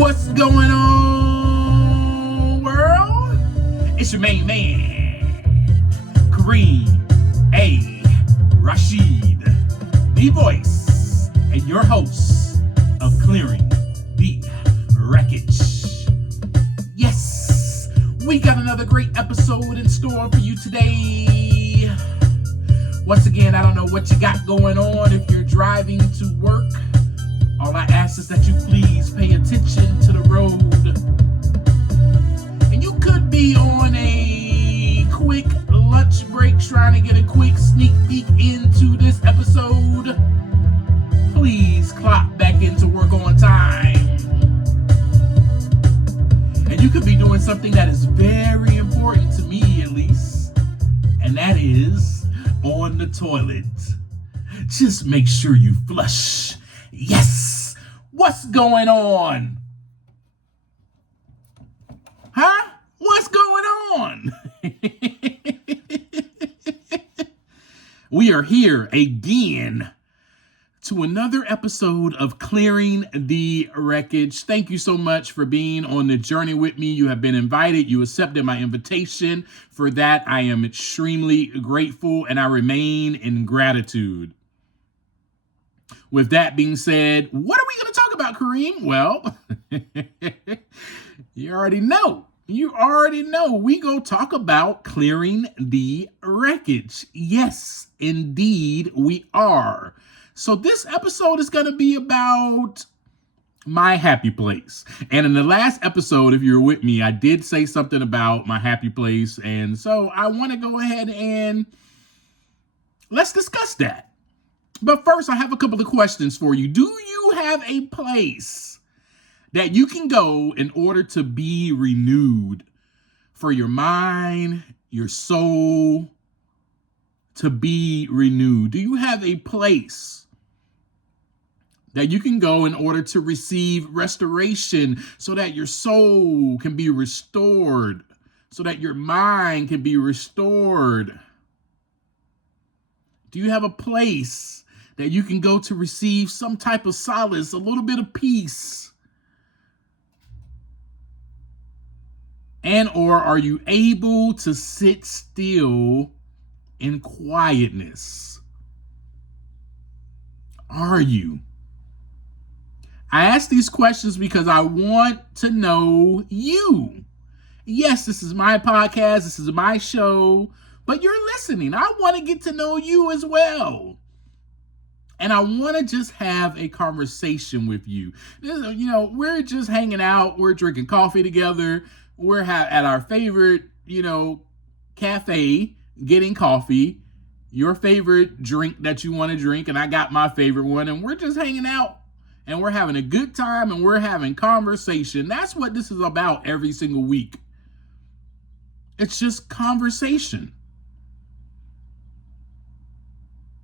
What's going on, world? It's your main man, Kareem A. Rashid, the voice and your host of Clearing the Wreckage. Yes, we got another great episode in store for you today. Once again, I don't know what you got going on if you're driving to work. All I ask is that you please pay attention to the road. And you could be on a quick lunch break trying to get a quick sneak peek into this episode. Please clock back into work on time. And you could be doing something that is very important to me, at least, and that is on the toilet. Just make sure you flush. Yes! What's going on? Huh? What's going on? We are here again to another episode of Clearing the Wreckage. Thank you so much for being on the journey with me. You have been invited. You accepted my invitation. For that, I am extremely grateful, and I remain in gratitude. With that being said, what are we going to talk about, Kareem? Well, you already know. We go talk about clearing the wreckage. Yes, indeed, we are. So this episode is going to be about my happy place. And in the last episode, if you're with me, I did say something about my happy place. And so I want to go ahead and let's discuss that. But first, I have a couple of questions for you. Do you have a place that you can go in order to be renewed for your mind, your soul, to be renewed? Do you have a place that you can go in order to receive restoration so that your soul can be restored, so that your mind can be restored? Do you have a place that you can go to receive some type of solace, a little bit of peace? And or are you able to sit still in quietness? Are you? I ask these questions because I want to know you. Yes, this is my podcast. This is my show, but you're listening. I want to get to know you as well. And I want to just have a conversation with you. You know, we're just hanging out. We're drinking coffee together. We're at our favorite, cafe, getting coffee. Your favorite drink that you want to drink. And I got my favorite one. And we're just hanging out. And we're having a good time. And we're having conversation. That's what this is about every single week. It's just conversation.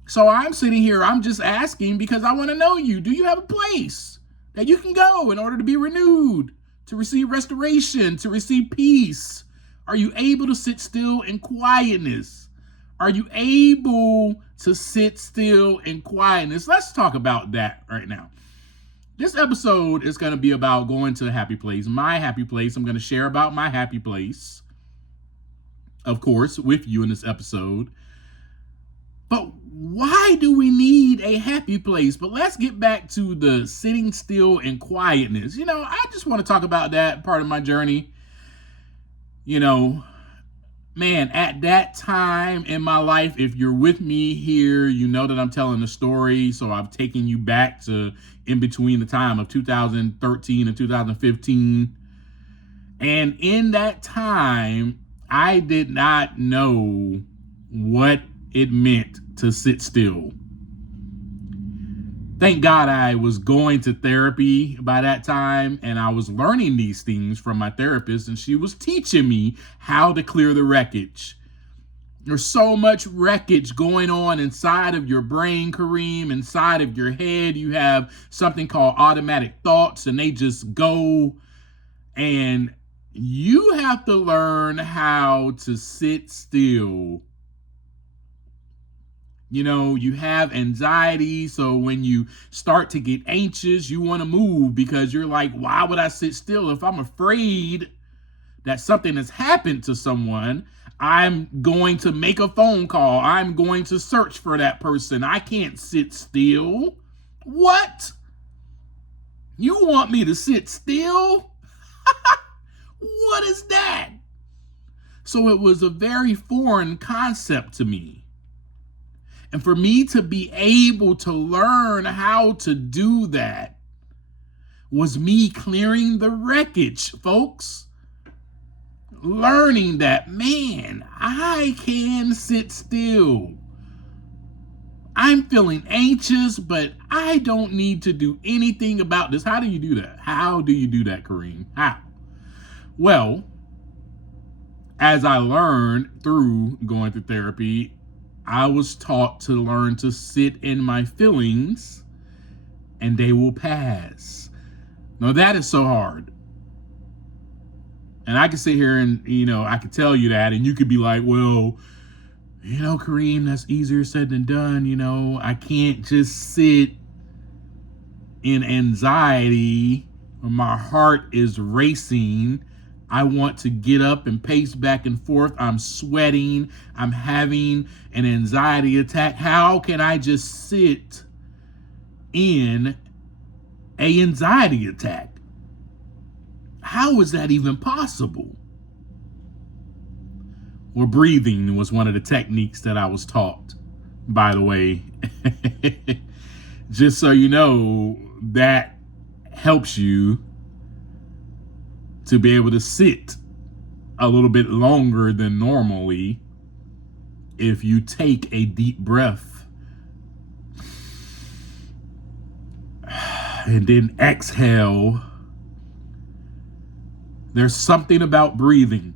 So I'm sitting here, I'm just asking because I want to know you. Do you have a place that you can go in order to be renewed, to receive restoration, to receive peace? Are you able to sit still in quietness? Are you able to sit still in quietness? Let's talk about that right now. This episode is going to be about going to a happy place, my happy place. I'm going to share about my happy place, of course, with you in this episode. But why do we need a happy place? But let's get back to the sitting still in quietness. I just want to talk about that part of my journey. Man, at that time in my life, if you're with me here, you know that I'm telling a story. So I've taken you back to in between the time of 2013 and 2015. And in that time, I did not know what it meant to sit still. Thank God I was going to therapy by that time, and I was learning these things from my therapist, and she was teaching me how to clear the wreckage. There's so much wreckage going on inside of your brain, Kareem, inside of your head. You have something called automatic thoughts, and they just go, and you have to learn how to sit still You have anxiety. So when you start to get anxious, you want to move because you're like, why would I sit still? If I'm afraid that something has happened to someone, I'm going to make a phone call. I'm going to search for that person. I can't sit still. What? You want me to sit still? What is that? So it was a very foreign concept to me. And for me to be able to learn how to do that was me clearing the wreckage, folks. Learning that, man, I can sit still. I'm feeling anxious, but I don't need to do anything about this. How do you do that? How do you do that, Kareem? How? Well, as I learned through going through therapy, I was taught to learn to sit in my feelings and they will pass. Now that is so hard. And I can sit here and, I could tell you that, and you could be like, well, Kareem, that's easier said than done. I can't just sit in anxiety when my heart is racing. I want to get up and pace back and forth. I'm sweating. I'm having an anxiety attack. How can I just sit in an anxiety attack? How is that even possible? Well, breathing was one of the techniques that I was taught, by the way. Just so you know, that helps you to be able to sit a little bit longer than normally if you take a deep breath and then exhale. There's something about breathing.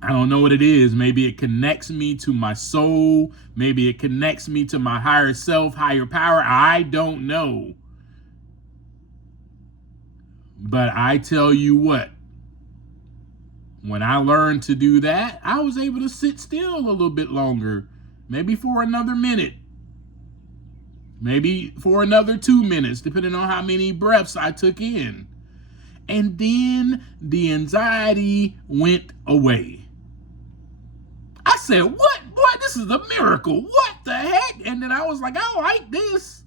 I don't know what it is. Maybe it connects me to my soul. Maybe it connects me to my higher self, higher power. I don't know. But I tell you what, when I learned to do that, I was able to sit still a little bit longer. Maybe for another minute. Maybe for another 2 minutes, depending on how many breaths I took in. And then the anxiety went away. I said, what? Boy, this is a miracle. What the heck? And then I was like, I like this.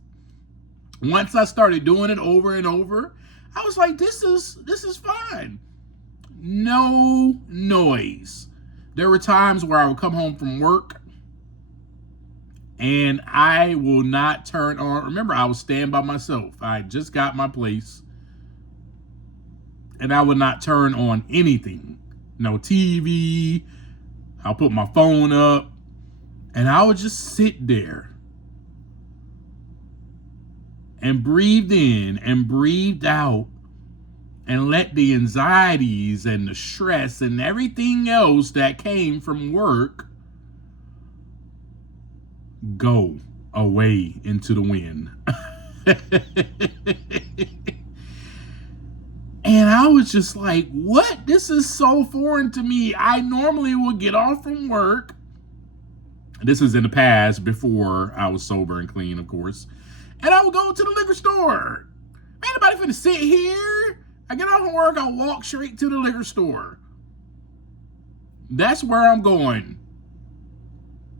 Once I started doing it over and over, I was like, this is fine. No noise. There were times where I would come home from work and I will not turn on. Remember, I was staying by myself. I just got my place. And I would not turn on anything. No TV. I'll put my phone up. And I would just sit there. And breathe in and breathe out. And let the anxieties and the stress and everything else that came from work go away into the wind. And I was just like, what? This is so foreign to me. I normally would get off from work. This is in the past, before I was sober and clean, of course. And I would go to the liquor store. Ain't nobody finna sit here. I get off from work, I walk straight to the liquor store. That's where I'm going.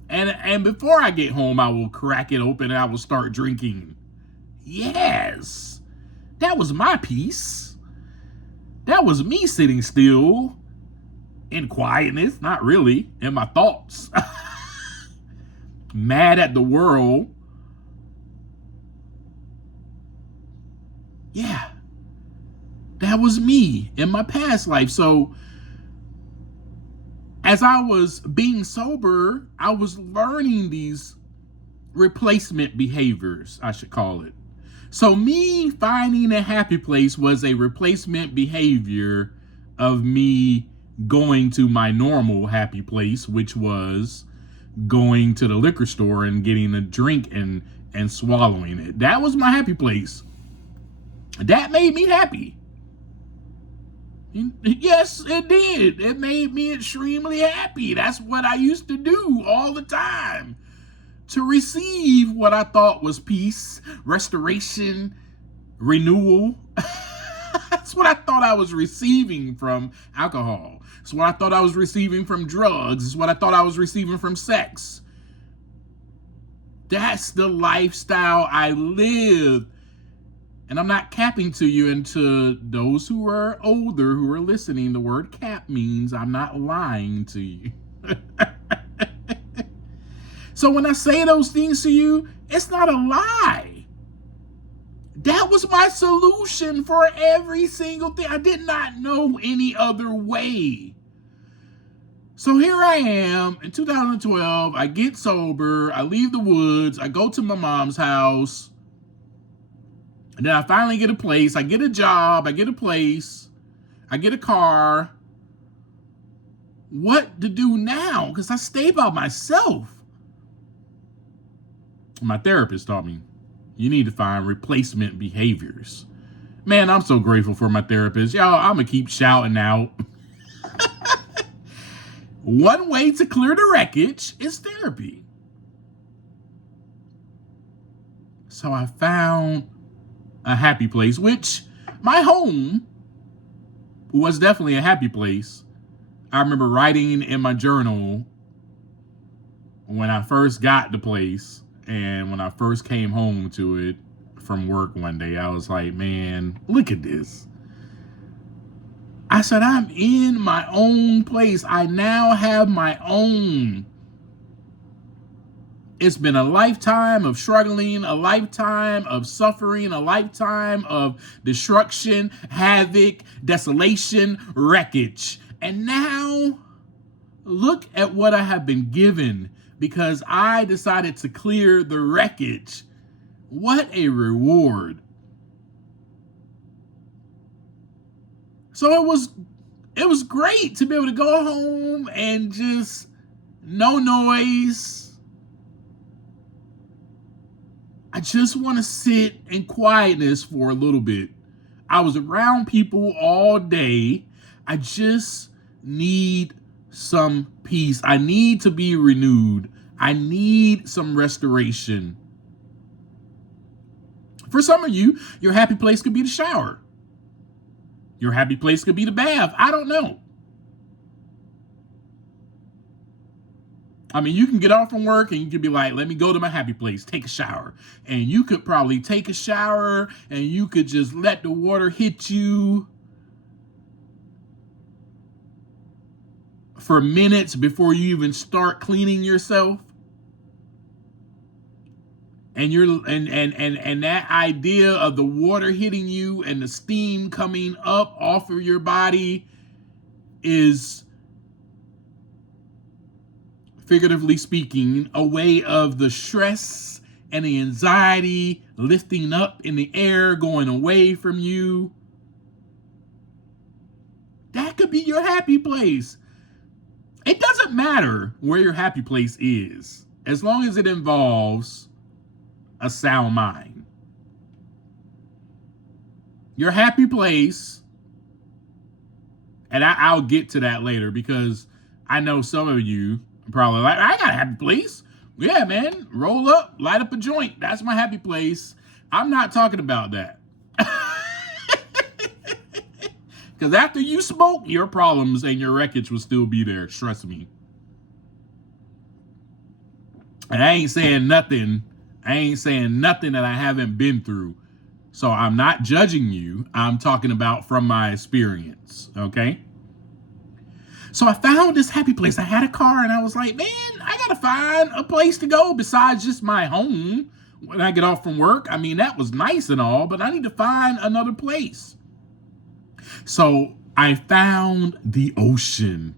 And before I get home, I will crack it open and I will start drinking. Yes. That was my peace. That was me sitting still in quietness, not really, in my thoughts. Mad at the world. Yeah. That was me in my past life. So as I was being sober, I was learning these replacement behaviors, I should call it. So me finding a happy place was a replacement behavior of me going to my normal happy place, which was going to the liquor store and getting a drink and swallowing it. That was my happy place. That made me happy. Yes, it did. It made me extremely happy. That's what I used to do all the time. To receive what I thought was peace, restoration, renewal. That's what I thought I was receiving from alcohol. It's what I thought I was receiving from drugs. It's what I thought I was receiving from sex. That's the lifestyle I live. And I'm not capping to you, and to those who are older who are listening, the word cap means I'm not lying to you. So when I say those things to you, it's not a lie. That was my solution for every single thing. I did not know any other way. So here I am in 2012. I get sober. I leave the woods. I go to my mom's house. And then I finally get a place. I get a job. I get a place. I get a car. What to do now? Because I stay by myself. My therapist taught me, you need to find replacement behaviors. Man, I'm so grateful for my therapist. Y'all, I'm going to keep shouting out. One way to clear the wreckage is therapy. So I found a happy place, which my home was definitely a happy place. I remember writing in my journal when I first got the place and when I first came home to it from work one day. I was like, man, look at this. I said, I'm in my own place. I now have my own. It's been a lifetime of struggling, a lifetime of suffering, a lifetime of destruction, havoc, desolation, wreckage. And now, look at what I have been given because I decided to clear the wreckage. What a reward. So it was great to be able to go home and just no noise. I just want to sit in quietness for a little bit. I was around people all day. I just need some peace. I need to be renewed. I need some restoration. For some of you, your happy place could be the shower. Your happy place could be the bath. I don't know. I mean, you can get off from work and you could be like, let me go to my happy place, take a shower. And you could probably take a shower and you could just let the water hit you for minutes before you even start cleaning yourself. And and that idea of the water hitting you and the steam coming up off of your body is, figuratively speaking, a way of the stress and the anxiety lifting up in the air, going away from you. That could be your happy place. It doesn't matter where your happy place is, as long as it involves a sound mind. Your happy place, and I'll get to that later because I know some of you are probably like, I got a happy place. Yeah, man, roll up, light up a joint. That's my happy place. I'm not talking about that. Because after you smoke, your problems and your wreckage will still be there. Trust me. And I ain't saying nothing that I haven't been through. So I'm not judging you. I'm talking about from my experience, okay? So I found this happy place. I had a car and I was like, man, I got to find a place to go besides just my home when I get off from work. I mean, that was nice and all, but I need to find another place. So I found the ocean.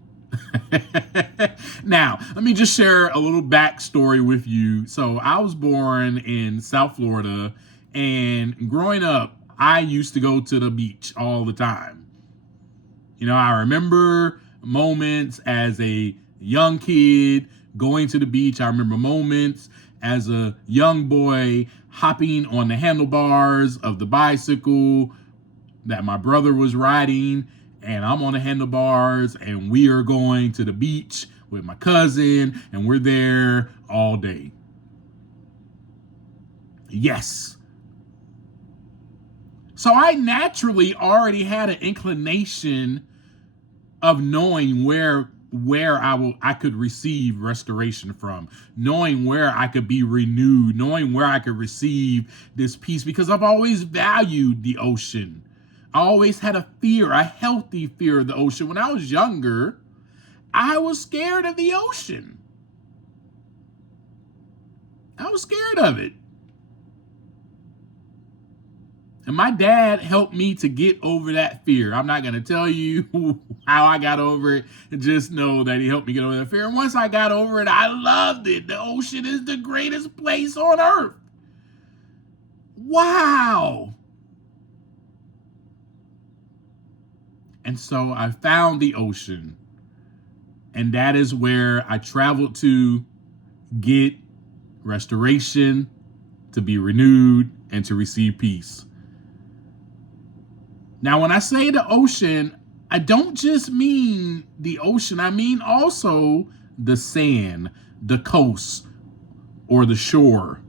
Now, let me just share a little backstory with you. So I was born in South Florida, and growing up, I used to go to the beach all the time. You know, I remember moments as a young kid going to the beach. I remember moments as a young boy hopping on the handlebars of the bicycle that my brother was riding and I'm on the handlebars, and we are going to the beach with my cousin, and we're there all day. Yes. So I naturally already had an inclination of knowing where I could receive restoration from, knowing where I could be renewed, knowing where I could receive this peace, because I've always valued the ocean. I always had a healthy fear of the ocean. When I was younger, I was scared of the ocean. I was scared of it. And my dad helped me to get over that fear. I'm not going to tell you how I got over it. Just know that he helped me get over that fear. And once I got over it, I loved it. The ocean is the greatest place on earth. Wow. And so I found the ocean. And that is where I traveled to get restoration, to be renewed, and to receive peace. Now, when I say the ocean, I don't just mean the ocean. I mean also the sand, the coast, or the shore.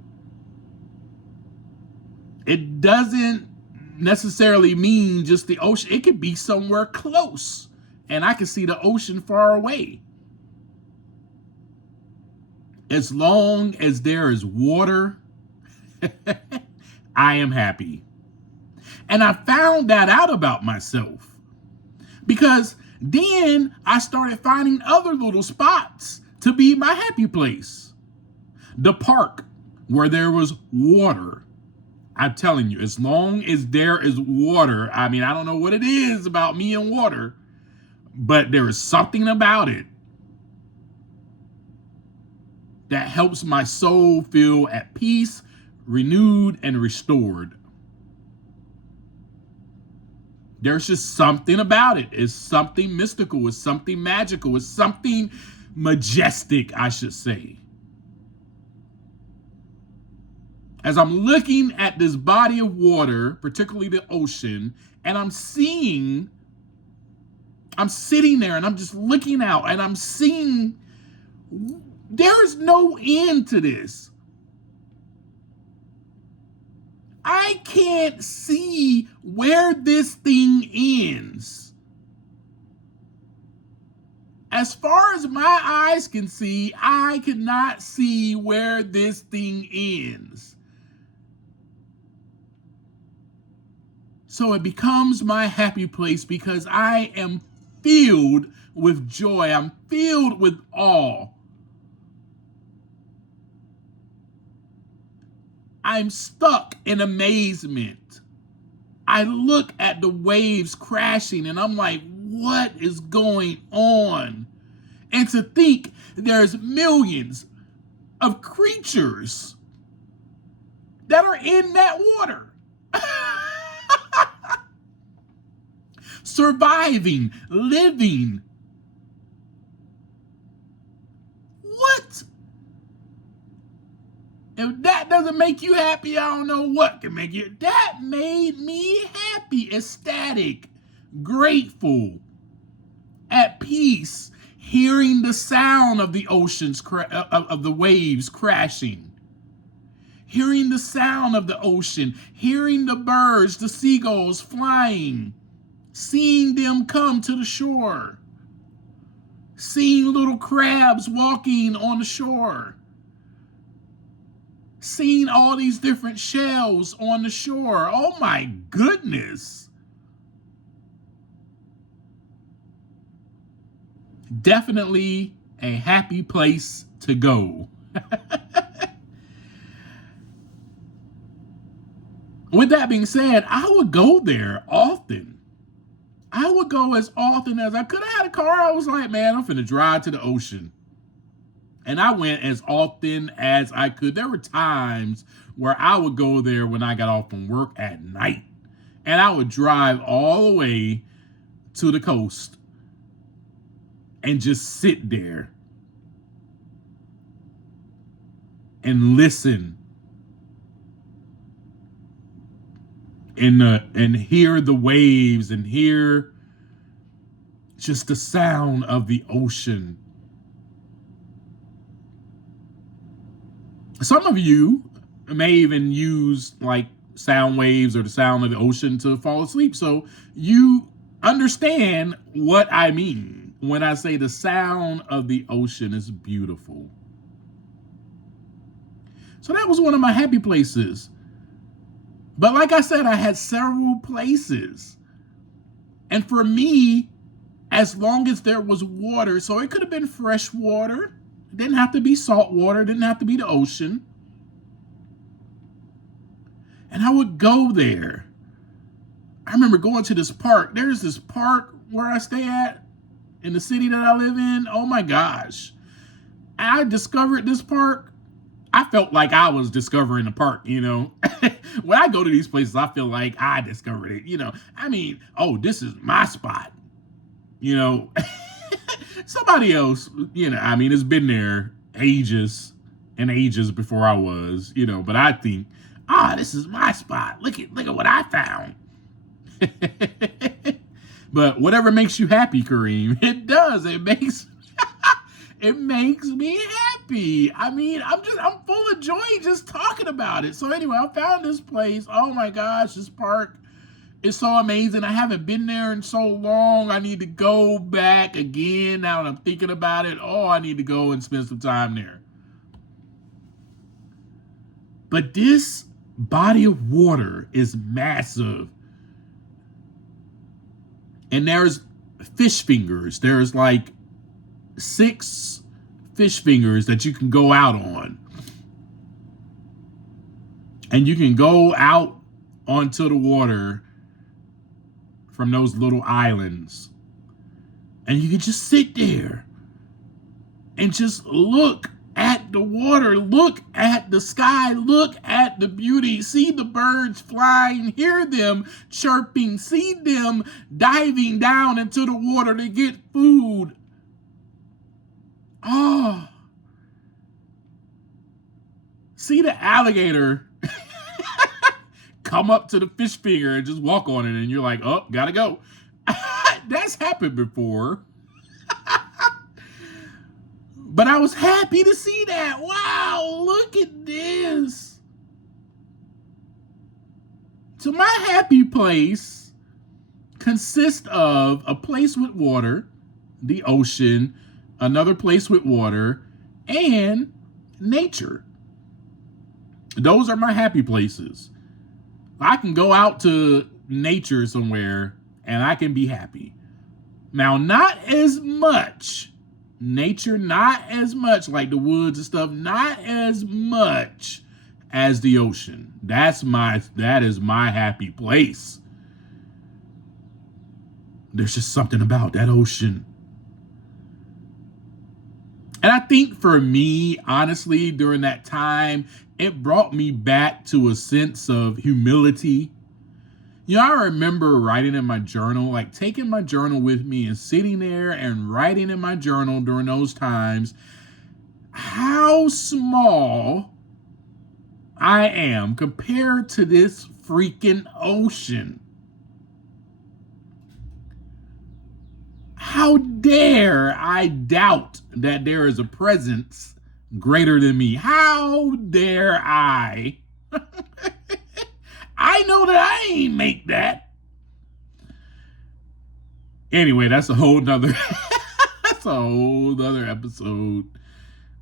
It doesn't necessarily mean just the ocean. It could be somewhere close, and I can see the ocean far away. As long as there is water, I am happy. And I found that out about myself, because then I started finding other little spots to be my happy place. The park, where there was water. I'm telling you, as long as there is water, I mean, I don't know what it is about me and water, but there is something about it that helps my soul feel at peace, renewed, and restored. There's just something about it. It's something mystical. It's something magical. It's something majestic, I should say. As I'm looking at this body of water, particularly the ocean, and I'm sitting there and I'm just looking out and I'm seeing there is no end to this. I can't see where this thing ends. As far as my eyes can see, I cannot see where this thing ends. So it becomes my happy place because I am filled with joy. I'm filled with awe. I'm stuck in amazement. I look at the waves crashing and I'm like, what is going on? And to think there's millions of creatures that are in that water. Surviving, living. What? If that doesn't make you happy, I don't know what can make you. That made me happy, ecstatic, grateful, at peace, hearing the sound of the oceans, of the waves crashing, hearing the sound of the ocean, hearing the birds, the seagulls flying, seeing them come to the shore, seeing little crabs walking on the shore, seeing all these different shells on the shore. Oh my goodness. Definitely a happy place to go. With that being said, I would go there often. I would go as often as I could. I had a car. I was like, man, I'm finna drive to the ocean. And I went as often as I could. There were times where I would go there when I got off from work at night. And I would drive all the way to the coast and just sit there and listen and hear the waves and hear just the sound of the ocean. Some of you may even use like sound waves or the sound of the ocean to fall asleep. So you understand what I mean when I say the sound of the ocean is beautiful. So that was one of my happy places. But like I said, I had several places. And for me, as long as there was water, so it could have been fresh water, it didn't have to be salt water, it didn't have to be the ocean. And I would go there. I remember going to this park. There's this park where I stay at in the city that I live in. Oh my gosh. I discovered this park. I felt like I was discovering the park, you know. When I go to these places, I feel like I discovered it, you know. I mean, oh, this is my spot, you know. Somebody else, you know, I mean, it's been there ages and ages before I was, you know, but I think, this is my spot. Look at what I found. But whatever makes you happy, Kareem, it does. It makes me happy. I mean, I'm full of joy just talking about it. So anyway, I found this place. Oh my gosh, this park is so amazing. I haven't been there in so long. I need to go back again now that I'm thinking about it. Oh, I need to go and spend some time there. But this body of water is massive. And there's fish fingers. There's like 6 fish fingers that you can go out on. And you can go out onto the water from those little islands. And you can just sit there and just look at the water, look at the sky, look at the beauty, see the birds flying, hear them chirping, see them diving down into the water to get food. Oh, see the alligator come up to the fish finger and just walk on it, and you're like, oh, gotta go. That's happened before. But I was happy to see that. Wow, look at this. So my happy place consists of a place with water, the ocean, another place with water, and nature. Those are my happy places. I can go out to nature somewhere and I can be happy. Now, not as much. Nature, not as much, like the woods and stuff, not as much as the ocean. That is my happy place. There's just something about that ocean. And I think for me, honestly, during that time, it brought me back to a sense of humility. You know, I remember writing in my journal, like taking my journal with me and sitting there and writing in my journal during those times how small I am compared to this freaking ocean. How dare I doubt that there is a presence greater than me? How dare I? I know that I ain't make that. Anyway, that's a whole nother episode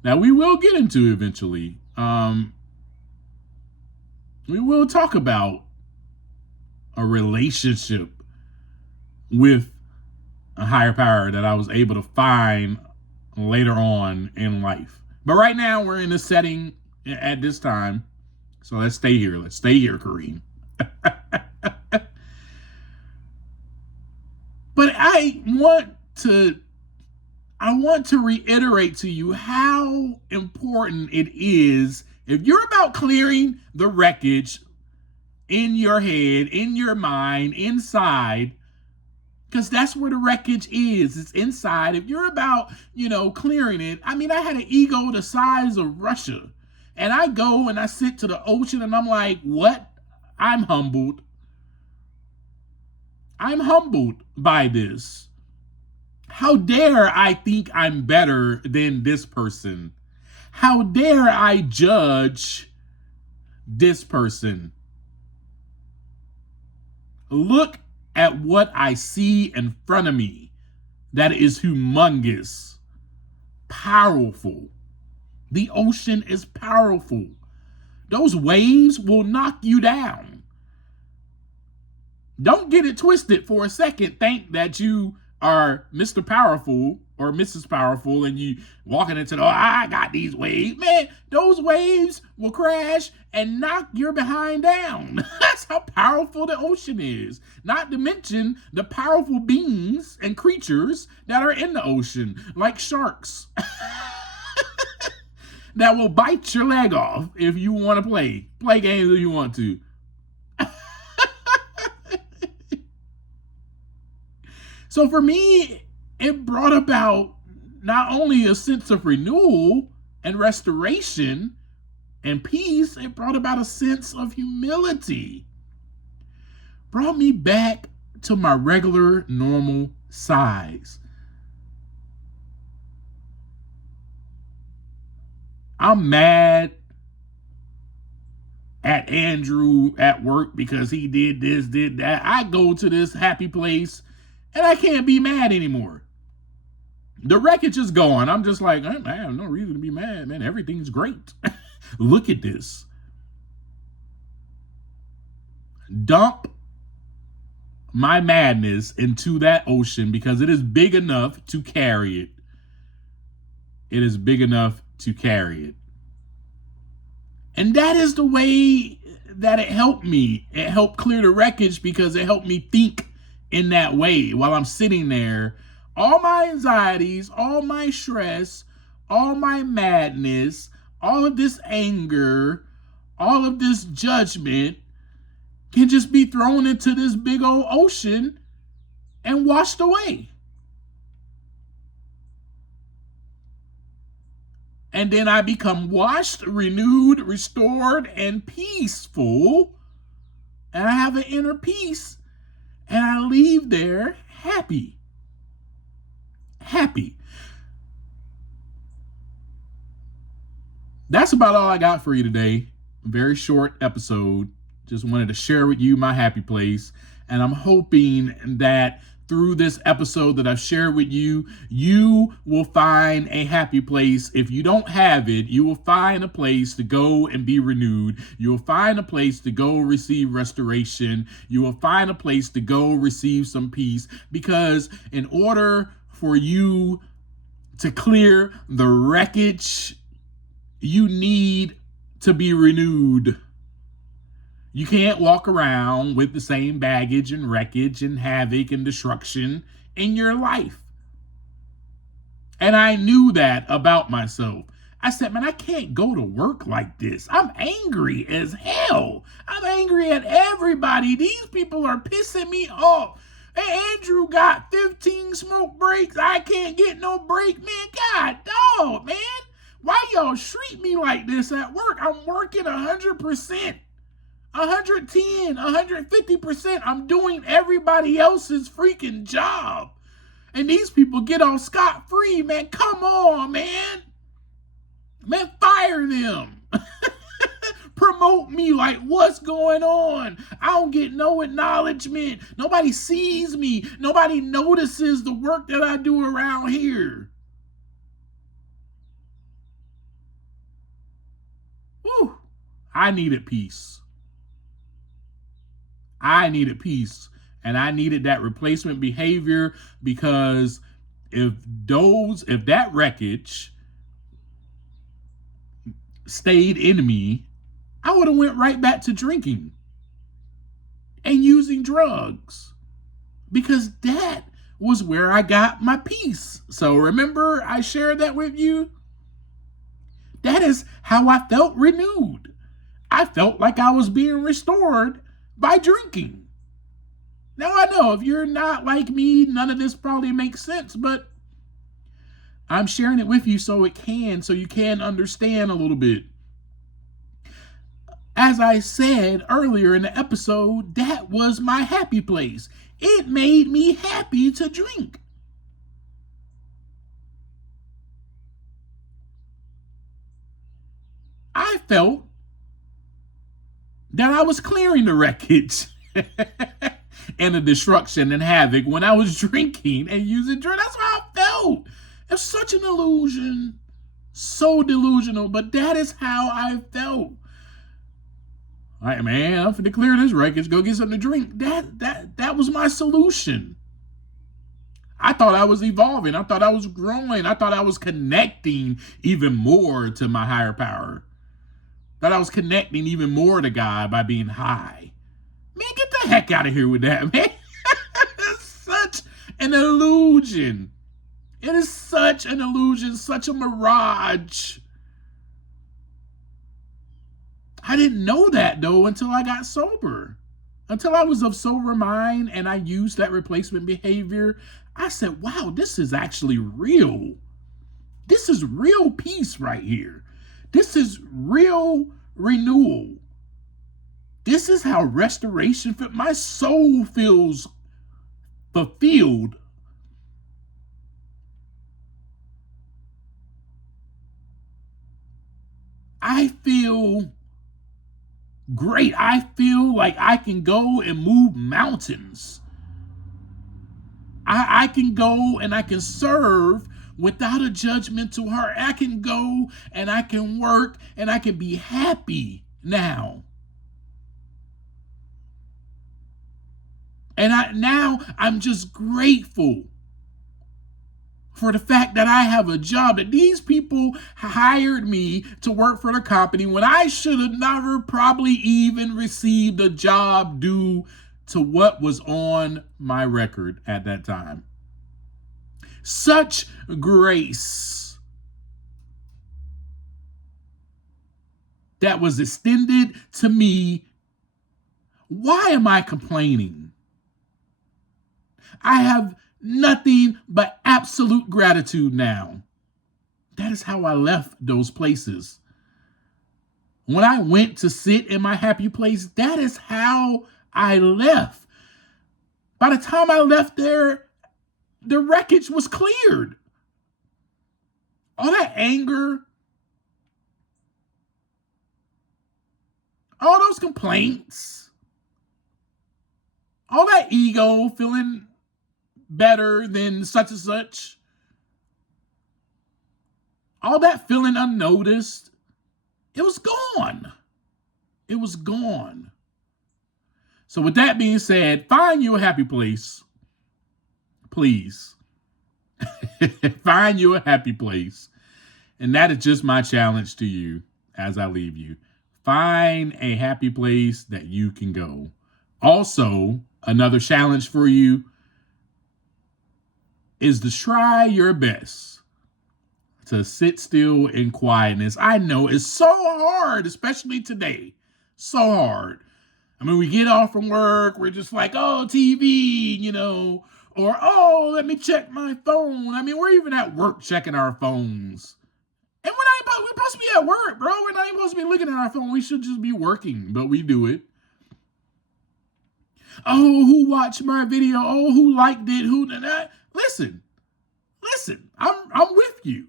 that we will get into eventually. We will talk about a relationship with a higher power that I was able to find later on in life. But right now we're in a setting at this time. So let's stay here. Let's stay here, Kareem. But I want to reiterate to you how important it is if you're about clearing the wreckage in your head, in your mind, inside, because that's where the wreckage is. It's inside. If you're about, clearing it. I mean, I had an ego the size of Russia. And I go and I sit to the ocean and I'm like, what? I'm humbled. I'm humbled by this. How dare I think I'm better than this person? How dare I judge this person? Look at what I see in front of me that is humongous, powerful. The ocean is powerful. Those waves will knock you down. Don't get it twisted for a second. Think that you are Mr. Powerful or Mrs. Powerful and you walking into the, oh, I got these waves. Man, those waves will crash and knock your behind down. That's how powerful the ocean is. Not to mention the powerful beings and creatures that are in the ocean, like sharks. That will bite your leg off if you want to play games if you want to. So for me, it brought about not only a sense of renewal and restoration and peace, it brought about a sense of humility. Brought me back to my regular, normal size. I'm mad at Andrew at work because he did this, did that. I go to this happy place and I can't be mad anymore. The wreckage is gone. I'm just like, I have no reason to be mad, man. Everything's great. Look at this. Dump my madness into that ocean because it is big enough to carry it. It is big enough to carry it. And that is the way that it helped me. It helped clear the wreckage because it helped me think in that way while I'm sitting there. All my anxieties, all my stress, all my madness, all of this anger, all of this judgment can just be thrown into this big old ocean and washed away. And then I become washed, renewed, restored, and peaceful. And I have an inner peace. And I leave there happy. Happy. That's about all I got for you today. Very short episode. Just wanted to share with you my happy place. And I'm hoping that through this episode that I've shared with you, you will find a happy place. If you don't have it, you will find a place to go and be renewed. You will find a place to go receive restoration. You will find a place to go receive some peace. Because in order for you to clear the wreckage, you need to be renewed. You can't walk around with the same baggage and wreckage and havoc and destruction in your life. And I knew that about myself. I said, man, I can't go to work like this. I'm angry as hell. I'm angry at everybody. These people are pissing me off. Hey, Andrew got 15 smoke breaks. I can't get no break. Man, God, dog, man. Why y'all treat me like this at work? I'm working 100%. 110, 150%. I'm doing everybody else's freaking job. And these people get off scot-free, man. Come on, man. Man, fire them. Promote me like what's going on? I don't get no acknowledgement. Nobody sees me. Nobody notices the work that I do around here. Whew. I needed peace. I needed peace, and I needed that replacement behavior because if that wreckage stayed in me, I would have went right back to drinking and using drugs because that was where I got my peace. So remember I shared that with you? That is how I felt renewed. I felt like I was being restored by drinking. Now I know if you're not like me, none of this probably makes sense, but I'm sharing it with you so you can understand a little bit. As I said earlier in the episode, that was my happy place. It made me happy to drink. I felt that I was clearing the wreckage and the destruction and havoc when I was drinking and using drugs. That's how I felt. It's such an illusion. So delusional, but that is how I felt. All right, man, I'm finna clear this wreckage. Go get something to drink. That was my solution. I thought I was evolving. I thought I was growing. I thought I was connecting even more to my higher power. That I was connecting even more to God by being high. Man, get the heck out of here with that, man. It's such an illusion. It is such an illusion, such a mirage. I didn't know that, though, until I got sober. Until I was of sober mind and I used that replacement behavior, I said, wow, this is actually real. This is real peace right here. This is real renewal. This is how restoration, my soul feels fulfilled. I feel great. I feel like I can go and move mountains. I can go and I can serve without a judgmental heart. I can go and I can work and I can be happy now. And now I'm just grateful for the fact that I have a job, that these people hired me to work for the company when I should have never probably even received a job due to what was on my record at that time. Such grace that was extended to me. Why am I complaining? I have nothing but absolute gratitude now. That is how I left those places. When I went to sit in my happy place, that is how I left. By the time I left there, the wreckage was cleared. All that anger, all those complaints, all that ego feeling better than such and such, all that feeling unnoticed, it was gone. It was gone. So with that being said, find you a happy place. Please. Find you a happy place. And that is just my challenge to you as I leave you. Find a happy place that you can go. Also, another challenge for you is to try your best to sit still in quietness. I know it's so hard, especially today. So hard. I mean, we get off from work, we're just like, oh, TV, or, oh, let me check my phone. I mean, we're even at work checking our phones. And we're supposed to be at work, bro. We're not even supposed to be looking at our phone. We should just be working, but we do it. Oh, who watched my video? Oh, who liked it? Who did that? Listen, I'm with you.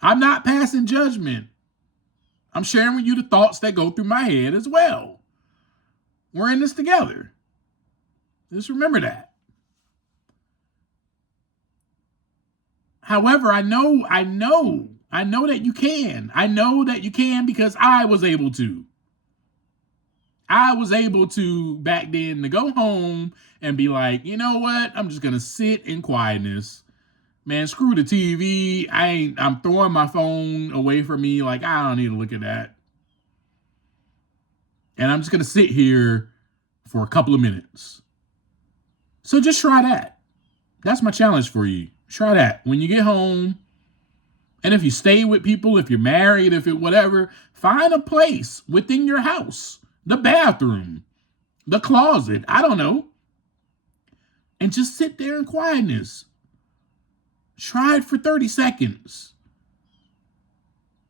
I'm not passing judgment. I'm sharing with you the thoughts that go through my head as well. We're in this together. Just remember that. However, I know that you can. I know that you can because I was able to. I was able to back then to go home and be like, you know what? I'm just going to sit in quietness. Man, screw the TV. I'm throwing my phone away from me. Like, I don't need to look at that. And I'm just going to sit here for a couple of minutes. So just try that. That's my challenge for you. Try that. When you get home, and if you stay with people, if you're married, if it whatever, find a place within your house. The bathroom, the closet, I don't know. And just sit there in quietness. Try it for 30 seconds.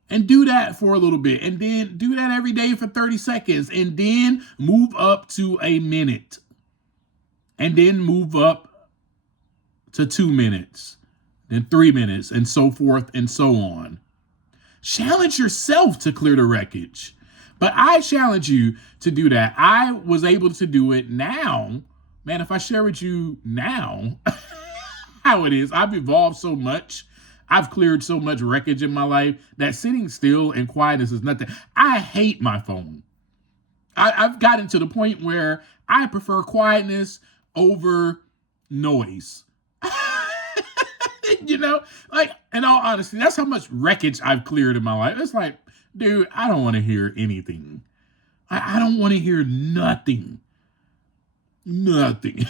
And do that for a little bit. And then do that every day for 30 seconds. And then move up to a minute. And then move up to 2 minutes. Then 3 minutes. And so forth and so on. Challenge yourself to clear the wreckage. But I challenge you to do that. I was able to do it now. Man, if I share with you now how it is, I've evolved so much. I've cleared so much wreckage in my life that sitting still and quietness is nothing. I hate my phone. I've gotten to the point where I prefer quietness over noise. You know, like, in all honesty, that's how much wreckage I've cleared in my life. It's like, dude, I don't want to hear anything. I don't want to hear nothing. Nothing.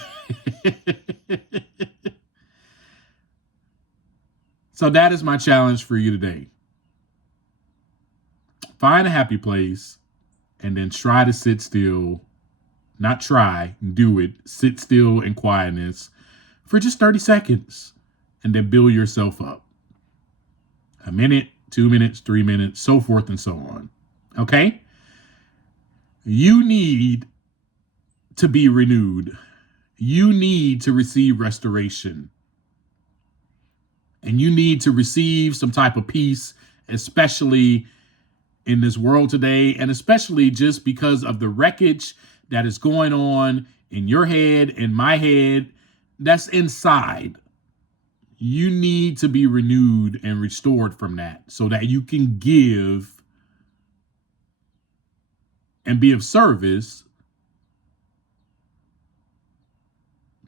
So that is my challenge for you today. Find a happy place and then try to sit still. Not try, do it. Sit still in quietness for just 30 seconds and then build yourself up. A minute, 2 minutes, 3 minutes, so forth and so on. Okay? You need to be renewed. You need to receive restoration. And you need to receive some type of peace, especially in this world today, and especially just because of the wreckage that is going on in your head, in my head, that's inside. You need to be renewed and restored from that so that you can give and be of service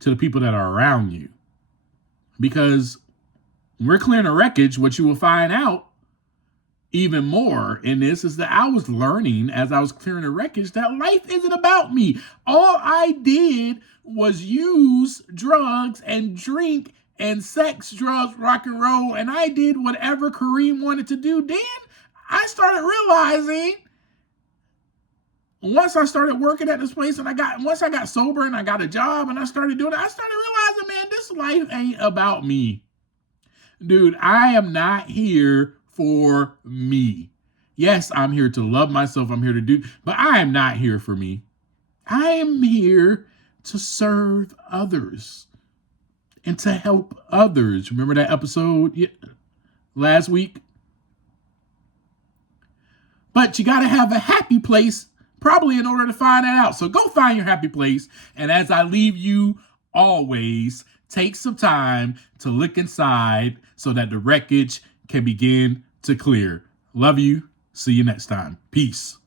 to the people that are around you. Because we're clearing the wreckage, what you will find out even more in this is that I was learning as I was clearing the wreckage that life isn't about me. All I did was use drugs and drink and sex, drugs, rock and roll, and I did whatever Kareem wanted to do. Then I started realizing, once I started working at this place and once I got sober and I got a job and I started doing it, I started realizing, man, this life ain't about me. Dude, I am not here for me. Yes, I'm here to love myself. I'm here to do, but I am not here for me. I am here to serve others and to help others. Remember that episode last week? But you got to have a happy place probably in order to find that out. So go find your happy place. And as I leave you always, take some time to look inside so that the wreckage can begin to clear. Love you. See you next time. Peace.